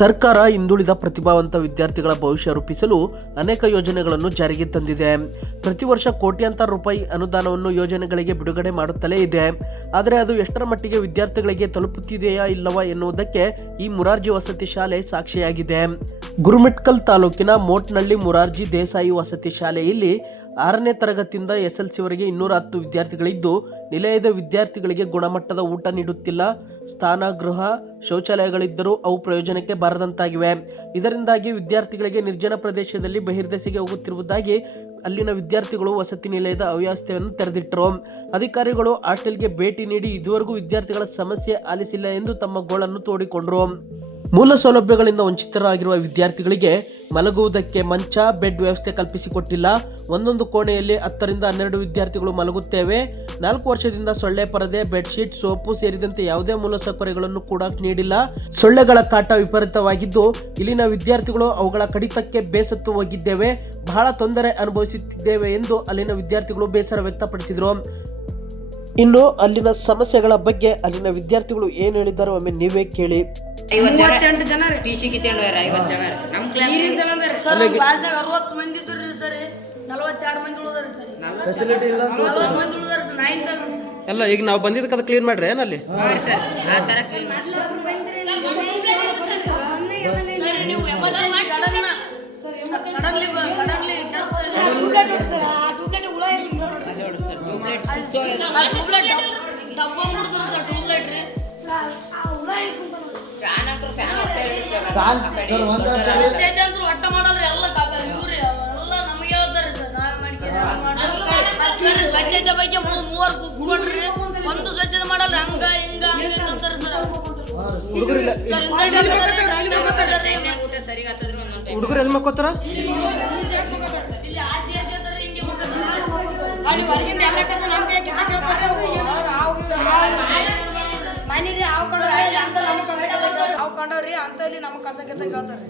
ಸರ್ಕಾರ ಹಿಂದುಳಿದ ಪ್ರತಿಭಾವಂತ ವಿದ್ಯಾರ್ಥಿಗಳ ಭವಿಷ್ಯ ರೂಪಿಸಲು ಅನೇಕ ಯೋಜನೆಗಳನ್ನು ಜಾರಿಗೆ ತಂದಿದೆ. ಪ್ರತಿ ವರ್ಷ ಕೋಟ್ಯಾಂತರ ರೂಪಾಯಿ ಅನುದಾನವನ್ನು ಯೋಜನೆಗಳಿಗೆ ಬಿಡುಗಡೆ ಮಾಡುತ್ತಲೇ ಇದೆ. ಆದರೆ ಅದು ಎಷ್ಟರ ಮಟ್ಟಿಗೆ ವಿದ್ಯಾರ್ಥಿಗಳಿಗೆ ತಲುಪುತ್ತಿದೆಯಾ ಇಲ್ಲವಾ ಎನ್ನುವುದಕ್ಕೆ ಈ ಮುರಾರ್ಜಿ ವಸತಿ ಶಾಲೆ ಸಾಕ್ಷಿಯಾಗಿದೆ. ಗುರುಮಿಟ್ಕಲ್ ತಾಲೂಕಿನ ಮೋಟ್ನಳ್ಳಿ ಮುರಾರ್ಜಿ ದೇಸಾಯಿ ವಸತಿ ಶಾಲೆಯಲ್ಲಿ 6ನೇ ತರಗತಿಯಿಂದ SLCವರೆಗೆ 210 ವಿದ್ಯಾರ್ಥಿಗಳಿದ್ದು, ನಿಲಯದ ವಿದ್ಯಾರ್ಥಿಗಳಿಗೆ ಗುಣಮಟ್ಟದ ಊಟ ನೀಡುತ್ತಿಲ್ಲ. ಸ್ನಾನಗೃಹ, ಶೌಚಾಲಯಗಳಿದ್ದರೂ ಅವು ಪ್ರಯೋಜನಕ್ಕೆ ಬಾರದಂತಾಗಿವೆ. ಇದರಿಂದಾಗಿ ವಿದ್ಯಾರ್ಥಿಗಳಿಗೆ ನಿರ್ಜನ ಪ್ರದೇಶದಲ್ಲಿ ಬಹಿರ್ದೆಸೆಗೆ ಹೋಗುತ್ತಿರುವುದಾಗಿ ಅಲ್ಲಿನ ವಿದ್ಯಾರ್ಥಿಗಳು ವಸತಿ ನಿಲಯದ ಅವ್ಯವಸ್ಥೆಯನ್ನು ತೆರೆದಿಟ್ಟರು. ಅಧಿಕಾರಿಗಳು ಹಾಸ್ಟೆಲ್ಗೆ ಭೇಟಿ ನೀಡಿ ಇದುವರೆಗೂ ವಿದ್ಯಾರ್ಥಿಗಳ ಸಮಸ್ಯೆ ಆಲಿಸಿಲ್ಲ ಎಂದು ತಮ್ಮ ಗೋಳನ್ನು ತೋಡಿಕೊಂಡರು. ಮೂಲ ಸೌಲಭ್ಯಗಳಿಂದ ವಂಚಿತರಾಗಿರುವ ವಿದ್ಯಾರ್ಥಿಗಳಿಗೆ ಮಲಗುವುದಕ್ಕೆ ಮಂಚ, ಬೆಡ್ ವ್ಯವಸ್ಥೆ ಕಲ್ಪಿಸಿಕೊಟ್ಟಿಲ್ಲ. ಒಂದೊಂದು ಕೋಣೆಯಲ್ಲಿ 10 ರಿಂದ 12 ವಿದ್ಯಾರ್ಥಿಗಳು ಮಲಗುತ್ತೇವೆ. 4 ವರ್ಷದಿಂದ ಸೊಳ್ಳೆ ಪರದೆ, ಬೆಡ್ಶೀಟ್, ಸೋಪು ಸೇರಿದಂತೆ ಯಾವುದೇ ಮೂಲಸೌಕರ್ಯಗಳನ್ನು ಕೂಡ ನೀಡಿಲ್ಲ. ಸೊಳ್ಳೆಗಳ ಕಾಟ ವಿಪರೀತವಾಗಿದ್ದು, ಇಲ್ಲಿನ ವಿದ್ಯಾರ್ಥಿಗಳು ಅವುಗಳ ಕಡಿತಕ್ಕೆ ಬೇಸತ್ತು ಹೋಗಿದ್ದೇವೆ. ಬಹಳ ತೊಂದರೆ ಅನುಭವಿಸುತ್ತಿದ್ದೇವೆ ಎಂದು ಅಲ್ಲಿನ ವಿದ್ಯಾರ್ಥಿಗಳು ಬೇಸರ ವ್ಯಕ್ತಪಡಿಸಿದರು. ಇನ್ನು ಅಲ್ಲಿನ ಸಮಸ್ಯೆಗಳ ಬಗ್ಗೆ ಅಲ್ಲಿನ ವಿದ್ಯಾರ್ಥಿಗಳು ಏನು ಹೇಳಿದ್ದಾರೆ ಒಮ್ಮೆ ನೀವೇ ಕೇಳಿ. 58 ಜನ ಟಿಸಿ ಕಿತ್ಕೊಂಡು 50 ಜನ ನಮ್ಮ ಕ್ಲಾಸ್ ಕ್ಲಾಸ್ನಾಗ 60 ಮಂದಿ ಇದ್ರಿ ಸರ್, 42 ಮಂದಿ ಉಳಿದಾರೆ ಸರ್. ಫೆಸಿಲಿಟಿ ಇಲ್ಲ, 40 ಮಂದಿ ಉಳಿದಾರೆ ಸರ್. 9th ಎಲ್ಲ ಈಗ ನಾವು ಬಂದಿದ್ದಕ್ಕೆ ಅದು ಕ್ಲೀನ್ ಮಾಡ್ರಿ ಏನಲ್ಲಿ ಸರ್, ಆ ತರ ಕ್ಲೀನ್ ಮಾಡಿ ಸರ್. ನೀವು emergency garden suddenly sir tube light ಹುಳ ನೋಡಿ ಸರ್, ಟ್ಯೂಬ್ಲೈಟ್ ಸುಟ್ಟು ಡಬ್ಬ ಮುಡಿದ್ರು ಸರ್. ಟ್ಯೂಬ್ಲೈಟ್ ರೀ ಒಟ್ಟ ಮಾಡಲ್ರಿ. ಎಲ್ಲ ಇವ್ರಿ ಎಲ್ಲ ನಮಗೆ ಹೇಳ್ತಾರ್ರಿ ಸರ್. ನಾವೇ ಮಾಡ್ತೀವಿ ಸ್ವಚ್ಛತೆ ಬಗ್ಗೆ 3 ಗುಡ್ರಿ, ಒಂದು ಸ್ವಚ್ಛತೆ ಮಾಡಲ್ರಿ. ಹಂಗ ಹಿಂಗ ಅಂತಾರ ಸರ್. ಹುಡುಗರು ಎಲ್ಲಿ ಮಕ್ಕೋತಾರ? ಇಲ್ಲಿ ಆಸಿ ಅದಾರ ಹಿಂಗೆ ಅಲ್ಲಿ ಹೊರಗಿಂದ ಎಲ್ಲ ಕಸ ನಮ್ಮ ಕೈ ಮನೇಲಿ ಹಾಕೊಂಡ್ರಿ ಅಂತ ಇಲ್ಲಿ ನಮ್ಮ ಕಸ ಕೆತ್ತ ಕೇಳ್ತಾರ್ರಿ.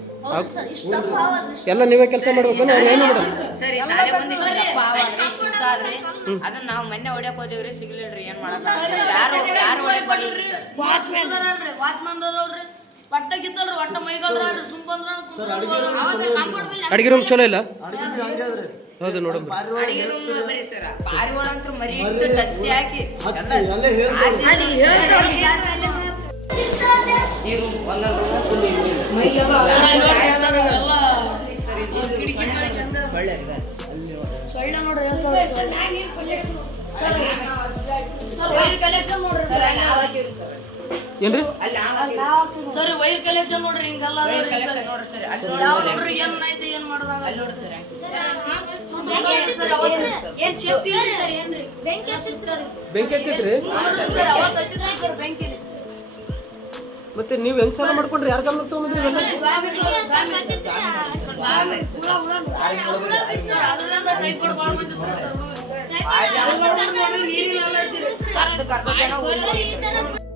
ಎಲ್ಲ ನೀವೇ ಕೆಲಸ ಮಾಡ್ಬೇಕು. ಸರಿ ಅದನ್ನ ನಾವು ಮೊನ್ನೆ ಹೊಡ್ಯಾಕ ಹೋದೇವ್ರಿ, ಸಿಗ್ಲಿಲ್ರಿ. ಏನ್ ಮಾಡಲ್ಲ, ಯಾರು ಹೊರಗೆ ಬರ್ಲಿಲ್ರಿ ಸರ್. ವಾಚ್ಮನ್ ಅವ್ರಿ ಬಟ್ಟ ಗಿತ್ತಲ್ರಿ, ಒಟ್ಟ ಮೈಗಲ್ರಿ ಸುಂಬಂದ್ರ ಅಡಿಗೆ ರೂಮ್ ಚಲೋ ಇಲ್ಲ. ಹೌದು ನೋಡಮ್ಮ, ಅಡಿಗೆ ರೂಮ್ ಬರೀ ಸರ್ ಪಾರಿವಾಳ ಅಂತ ಮರಿ ಇಟ್ಟು ತತ್ತಿ ಹಾಕಿ ಈ ರೂಮ್ ಒಂದೊಂದು ರೂಮ್ ಫುಲ್ ಸೊಳ್ಳೆ ನೋಡ್ರಿ ಏನ್ರಿ ಸರ್ ವೈರ್ ಕಲೆಕ್ಷನ್ ನೋಡ್ರಿ. ಹಿಂಗೆಲ್ಲ ನೋಡ್ರಿ ಏನೈತಿ ಏನ್ ಮಾಡೋದಾಗ ಬೆಂಕಿ ಹತ್ತಿದ್ರಿ. ಮತ್ತೆ ನೀವು ಹೆಂಗ್ ಸಾಲ ಮಾಡ್ಕೊಂಡ್ರಿ? ಯಾರ ಗಮನ ತಗೊಂಡ್ರಿ?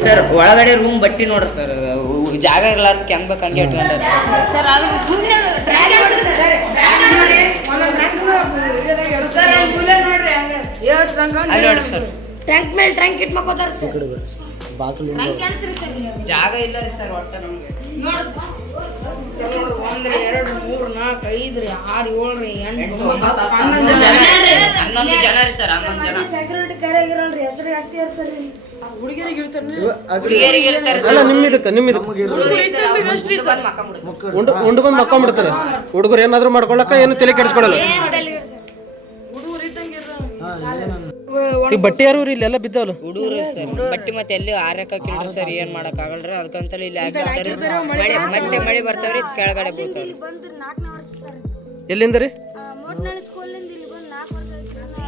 ಸರ್ ಒಳಗಡೆ ರೂಮ್ ಬಟ್ಟಿ ನೋಡ್ರಿ ಸರ್, ಜಾಗ ಇರ್ಲಾರ್ದಕ್ಕೆ ಹೆಂಗ್ ಬೇಕು ಹಂಗೆ ಇಟ್ಕೊಂಡ್ರೆ ಸರ್. ಅಲ್ಲಿ ನೋಡ್ರಿ ಸರ್, ಟ್ಯಾಂಕ್ ಮೇಲೆ ಟ್ಯಾಂಕ್ ಇಟ್ ಮಕ್ಕೋತಾರ ಸರ್. ಜಾಗ ಇಲ್ಲ ರೀ ಸರ್ ಒಟ್ಟ ನಮ್ಗೆ. 1 2 3 4 5 6 7 8 11 ಜನ ರೀ ಸರ್. 11 ಜನ ಸೆಕ್ಯೂರಿಟಿ ಕಾರ್ಯಾಗಿರಲ್ರಿ, ಹೆಸರಿಗೆ ಅಷ್ಟೇ ಇರ್ತಾರ್ರಿ. ಹುಡುಗಿಯರಿಗೆ ಇರ್ತಾರ್ರಿ, ಹುಡುಗಿಯರಿಗೆ ಇರ್ತಾರೆ ಸರ್. ಉಂಡು ಬಂದು ಮಕ್ಕೊಂಡ್ಬಿಡ್ತಾರೆ. ಹುಡುಗರು ಏನಾದ್ರು ಮಾಡ್ಕೊಳಕ ಏನು ತಲೆ ಕೆಡಿಸ್ಕೊಳಲ್ಲ. ಈ ಬಟ್ಟೆ ಯಾರು ಇಲ್ಲೆಲ್ಲ ಬಿದ್ದಾವಲ್ಲ ಹುಡುಗರು ಸರ್. ಬಟ್ಟೆ ಮತ್ತೆ ಎಲ್ಲಿ ಆರಕ ಕೇಳ್ರಿ ಸರ್, ಏನ್ ಮಾಡಕ್ ಆಗಲ್ರಿ. ಅದಕ್ಕಂತಲೇ ಇಲ್ಲಿ ಮಳೆ ಮತ್ತೆ ಮಳೆ ಬರ್ತಾವ್ರಿ, ಕೆಳಗಡೆ ಬೀಳ್ತಾವ್ರಿ. ಎಲ್ಲಿಂದ ರೀ?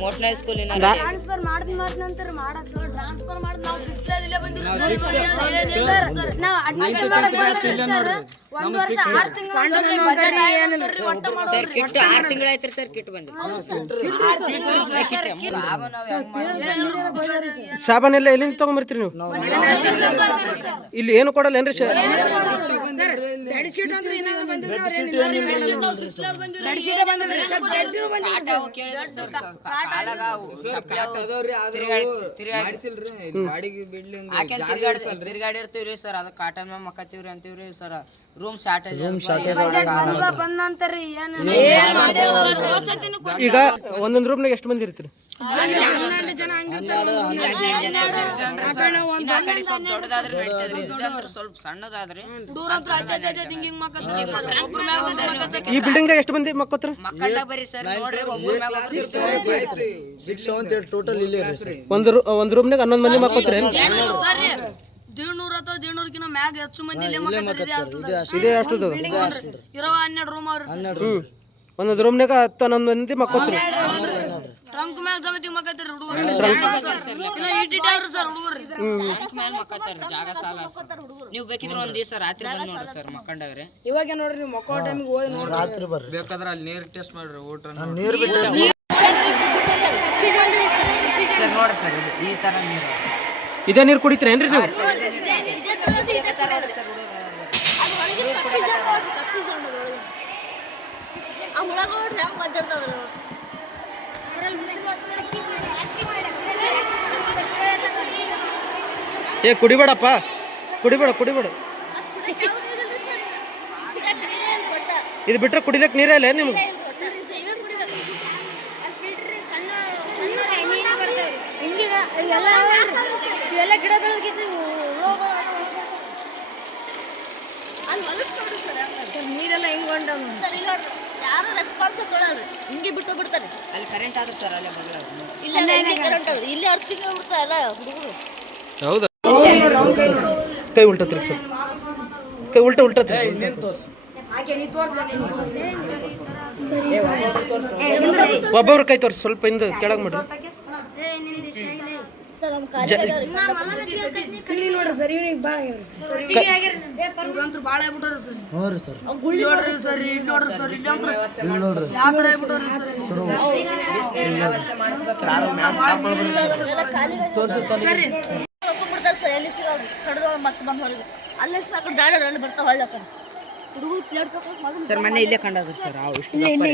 ಮೋಟ್ನಳ್ಳಿ ಸ್ಕೂಲಿನ ಟ್ರಾನ್ಸ್ಫರ್ ಮಾಡಿದ ನಂತರ ಮಾಡಕ್ ಟ್ರಾನ್ಸ್ಫರ್ ಮಾಡಿದ ನಾವು 6th ಕ್ಲಾಸ್ ಇಲ್ಲೇ ಬಂದಿದ್ದೀವಿ ಸರ್. ನಾವು ಅಡ್ಮಿಷನ್ ಮಾಡಕ್ಕೆ ಸರ್ 1 ವರ್ಷ 6 ತಿಂಗಳು ಬಜೆಟ್ ಏನಂತರಿ ಒಟ್ಟ ಮಾಡೋದು ಸರ್. ಕಿಟ್ 6 ತಿಂಗಳು ಆಯ್ತು ಸರ್, ಕಿಟ್ ಬಂದಿದೆ. ಸಾಬಾನ್ ಎಲ್ಲ ಎಲ್ಲಿಂದ ತಗೊಂಡ್ಬರ್ತೀರಿ ನೀವು? ಇಲ್ಲಿ ಏನು ಕೊಡಲ್ಲ ಏನ್ರಿ ಸರ್? ಬೆಡ್ಶೀಟ್ ಅಂದ್ರೆ ಏನಾದ್ರು ಬಂದಿದ್ರೆ ಬೆಡ್ಶೀಟ್ ಬಂದಿದ್ರೆ ತಿರ್ಗಾಡಿರ್ತೀವ್ರಿ ಸರ್. ಅದ ಕಾಟನ್ ಮ್ಯಾಗ ಮಕ್ಕತ್ತೀವ್ರಿ ಅಂತೀವ್ರಿ ಸರ್. ರೂಮ್ ಶಾರ್ಟೇಜ್ ಈಗ ಒಂದೊಂದು ರೂಮ್ನಾಗ ಎಷ್ಟು ಮಂದಿ ಇರ್ತೀರಿ? ದೊಡ್ಡದಾದ್ರೆ ಸ್ವಲ್ಪ ಸಣ್ಣದಾದ್ರೆ ಈ ಬಿಲ್ಡಿಂಗ್ದಾಗ ಎಷ್ಟು ಮಂದಿ ಮಕ್ಕೋತ್ರ? ಮಕ್ಕಳ ಬರೀ ಸರ್ ನೋಡ್ರಿ ಒಬ್ಬರ ಟೋಟಲ್ ಇಲ್ಲೇ ರೀ ಸರ್. ಒಂದು ರೂಮ್ನಾಗ 11 ಮಂದಿ ಮಕ್ಕೋತ್ರಿ? ದೇವ್ನೂರ ಅಥವಾ ದೇವ್ನೂರ್ಕಿನ ಮ್ಯಾಗ ಹೆಚ್ಚು ಮಂದಿ ಇಲ್ಲೇ ಮಕ್ಕಳ್ತಾರೆ. ಇದೇ ಅಷ್ಟು ಇರೋ 12 ರೂಮ್ ಅವ್ರಿ ಒಂದೊಂದು ರೂಮ್ನಾಗ 10-11 ಮಂದಿ ಮಕ್ಕೋತ್ರಿ. ಟ್ರಂಕ್ ಮ್ಯಾಗ ಸಮಿತಿ ಮಕ್ಕಳ್ತಾರೆ ಹುಡುಗರು. ಸರ್ ಹುಡುಗರು ಜಾಗ ಸಾಲ ನೀವು ಬೇಕಿದ್ರೆ ಒಂದ್ ದಿವಸ ರಾತ್ರಿ ಬಂದ್ ನೋಡ್ರಿ ಸರ್ ಮಕ್ಕಂಡಾಗ್ರೆ. ಇವಾಗ ನೋಡ್ರಿ ನೀವು ಮಕ್ಕಳ ಟೈಮಿಗೆ ಹೋಗಿ ನೋಡಿ ರಾತ್ರಿ ಬರ್ರಿ. ಬೇಕಾದ್ರೆ ಅಲ್ಲಿ ನೀರು ಟೆಸ್ಟ್ ಮಾಡ್ರಿ ಊಟ ನೀರು ಬಿಟ್ಟು ಸರ್ ನೋಡಿ ಸರ್ ಈ ತರ ನೀರು ಇದೇ ನೀರು ಕುಡಿತೀರೇನ್ರಿ ನೀವು? ಏ ಕುಡಿಬೇಡಪ್ಪ, ಕುಡಿಬೇಡ. ಇದು ಬಿಟ್ರೆ ಕುಡಿಲಿಕ್ಕೆ ನೀರೇ ಇಲ್ಲ ನಿಮ್ಗೆ? ನೀರೆಲ್ಲ ಹೆಂಗ್ ಯಾರು ರೆಸ್ಪಾನ್ಸ್ ಕೊಡೋರು ಹಿಂಗೆ ಬಿಟ್ಟು ಬಿಡ್ತಾರೆ. ಅಲ್ಲಿ ಕರೆಂಟ್ ಆದ್ರೆ ಸರ್ ಅಲ್ಲೇ ಬರಲ್ಲ. ಇಲ್ಲಿ ಅರ್ಥ ಬಿಡ್ತಾರಲ್ಲ ಹುಡುಗರು. ಹೌದಾ? ಕೈ ಉಲ್ಟ ತಿರ್ಗಿ ಸರ್, ಕೈ ಉಲ್ಟ ಒಬ್ಬೊಬ್ರು ಕೈ ತೋರಿಸಿ, ಸ್ವಲ್ಪ ಇಂದ ಕೆಳಗೆ ಮಾಡ್ರಿ. ಸರ್ ಮೊನ್ನೆ ಇಲ್ಲೇ ಕಂಡದ್ರಿ ಸರ್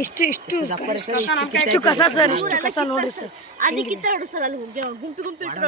ಇಷ್ಟು ಕಸ ಸರ್, ಇಷ್ಟು ಕಸ ನೋಡ್ರಿ ಸರ್. ಅಲ್ಲಿ ಕಿತ್ತ ಸರ್, ಅಲ್ಲಿ ಗುಂಪು ಇಟ್ಟು